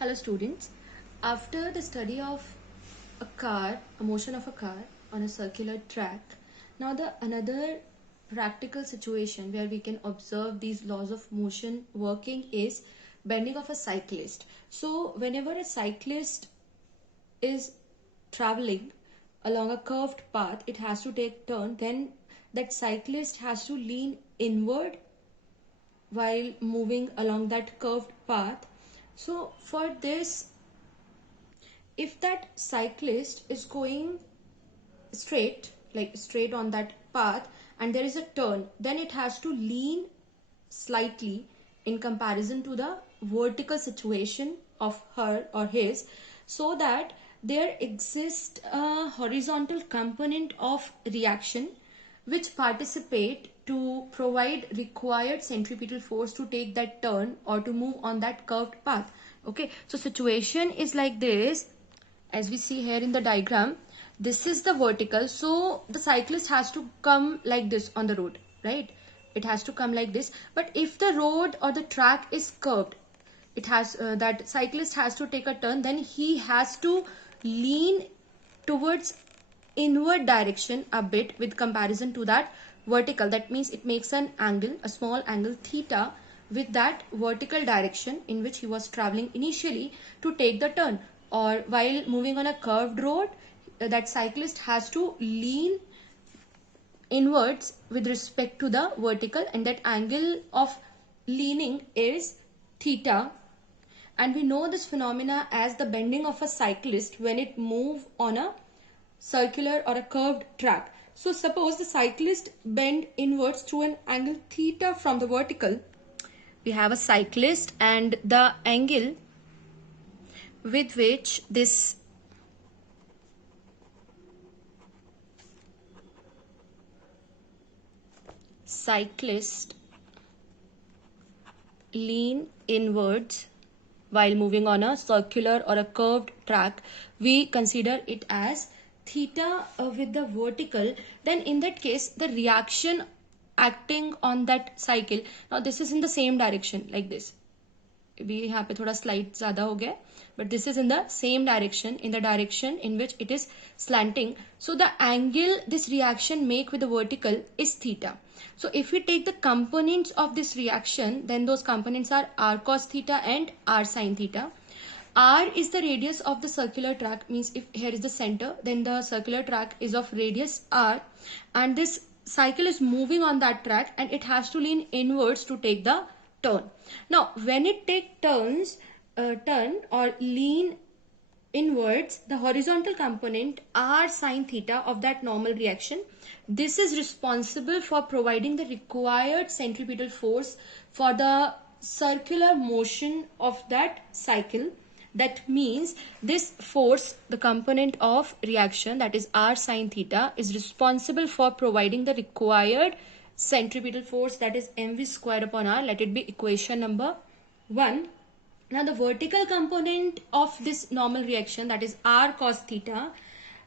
Hello students. After the study of a car, a motion of a car on a circular track, now the another practical situation where we can observe these laws of motion working is bending of a cyclist. So whenever a cyclist is traveling along a curved path, it has to take turn, then that cyclist has to lean inward while moving along that curved path. So for this, if that cyclist is going straight, like straight on that path, and there is a turn, then it has to lean slightly in comparison to the vertical situation of her or his, so that there exists a horizontal component of reaction which participate to provide required centripetal force to take that turn or to move on that curved path. Okay, so situation is like this. As we see here in the diagram, this is the vertical, so the cyclist has to come like this on the road, right? It has to come like this. But if the road or the track is curved, it has that cyclist has to take a turn, then he has to lean towards inward direction a bit with comparison to that vertical. That means it makes an angle, a small angle theta, with that vertical direction in which he was traveling initially to take the turn. Or while moving on a curved road, that cyclist has to lean inwards with respect to the vertical, and that angle of leaning is theta. And we know this phenomena as the bending of a cyclist when it move on a circular or a curved track. So suppose the cyclist bend inwards through an angle theta from the vertical. We have a cyclist, and the angle with which this cyclist lean inwards while moving on a circular or a curved track, we consider it as theta with the vertical. Then in that case, the reaction acting on that cycle, now this is in the same direction like this. भी यहाँ पे थोड़ा slide ज़्यादा हो गया, but this is in the same direction, in the direction in which it is slanting. So the angle this reaction make with the vertical is theta. So if we take the components of this reaction, then those components are r cos theta and r sin theta. R is the radius of the circular track, means if here is the center, then the circular track is of radius r, and this cycle is moving on that track and it has to lean inwards to take the turn. Now when it take turn or lean inwards, the horizontal component r sin theta of that normal reaction, this is responsible for providing the required centripetal force for the circular motion of that cycle. That means this force, the component of reaction, that is r sin theta, is responsible for providing the required centripetal force, that is mv square upon r. Let it be equation number 1. Now the vertical component of this normal reaction, that is r cos theta,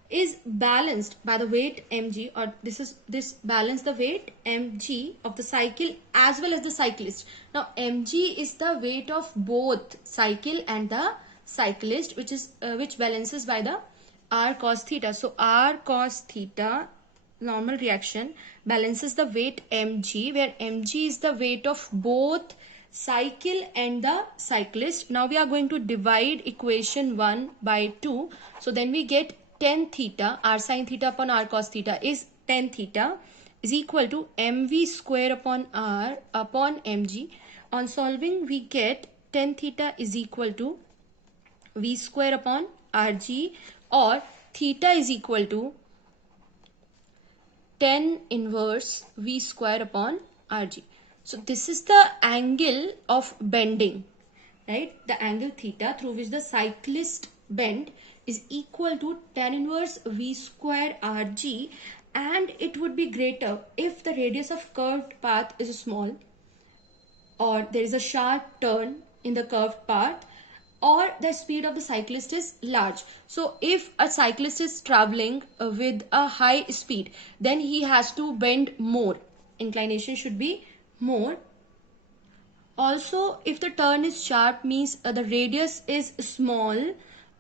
is balanced by the weight mg, or this balance the weight mg of the cycle as well as the cyclist. Now mg is the weight of both cycle and the cyclist, which balances by the r cos theta. So r cos theta normal reaction balances the weight mg, where mg is the weight of both cycle and the cyclist. Now we are going to divide equation 1 by 2. So then we get tan theta, r sin theta upon r cos theta is tan theta, is equal to mv square upon r upon mg. On solving, we get tan theta is equal to v square upon rg, or theta is equal to tan inverse v square upon rg. So this is the angle of bending, right? The angle theta through which the cyclist bend is equal to tan inverse v square rg, and it would be greater if the radius of curved path is small, or there is a sharp turn in the curved path, or the speed of the cyclist is large. So if a cyclist is traveling with a high speed, then he has to bend more. Inclination should be more. Also, if the turn is sharp, means the radius is small,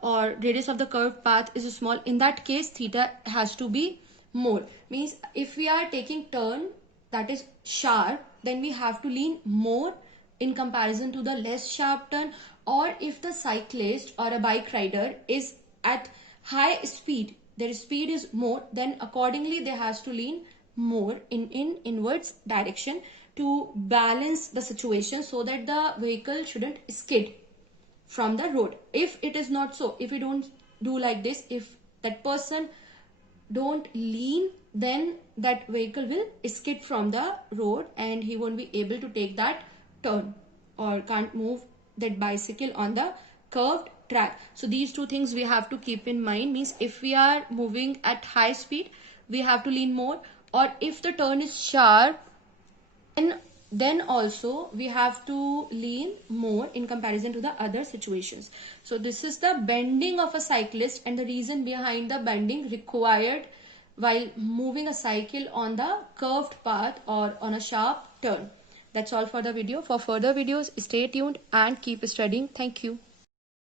or radius of the curved path is small, in that case theta has to be more. Means if we are taking turn that is sharp, then we have to lean more in comparison to the less sharp turn. Or if the cyclist or a bike rider is at high speed, their speed is more, then accordingly they has to lean more in inwards direction to balance the situation, so that the vehicle shouldn't skid from the road. If it is not so, if we don't do like this, if that person don't lean, then that vehicle will skid from the road and he won't be able to take that turn, or can't move that bicycle on the curved track. So these two things we have to keep in mind. Means if we are moving at high speed, we have to lean more, or if the turn is sharp, then also we have to lean more in comparison to the other situations. So this is the bending of a cyclist and the reason behind the bending required while moving a cycle on the curved path or on a sharp turn. That's all for the video. For further videos, stay tuned and keep studying. Thank you.